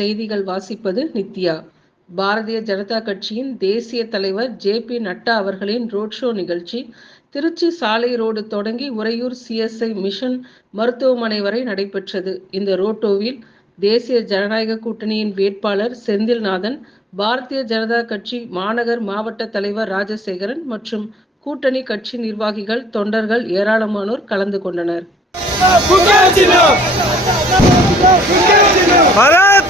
செய்திகள் வாசிப்பது நித்யா. பாரதிய ஜனதா கட்சியின் தேசிய தலைவர் ஜே பி நட்டா அவர்களின் ரோட் ஷோ நிகழ்ச்சி திருச்சி சாலை ரோடு தொடங்கி உறையூர் சிஎஸ்ஐ மிஷன் மருத்துவமனை வரை நடைபெற்றது. இந்த ரோட்டோவில் தேசிய ஜனநாயக கூட்டணியின் வேட்பாளர் செந்தில்நாதன் பாரதிய ஜனதா கட்சி மாநகர் மாவட்ட தலைவர் ராஜசேகரன் மற்றும் கூட்டணி கட்சி நிர்வாகிகள் தொண்டர்கள் ஏராளமானோர் கலந்து கொண்டனர்.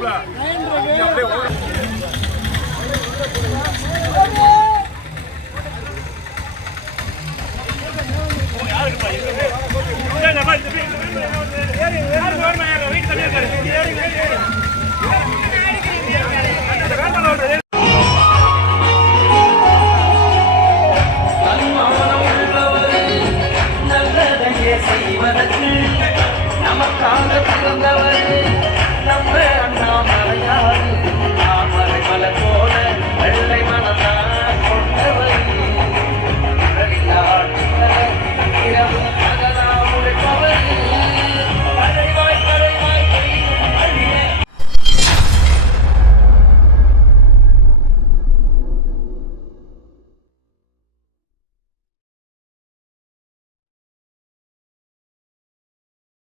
நல்லதையே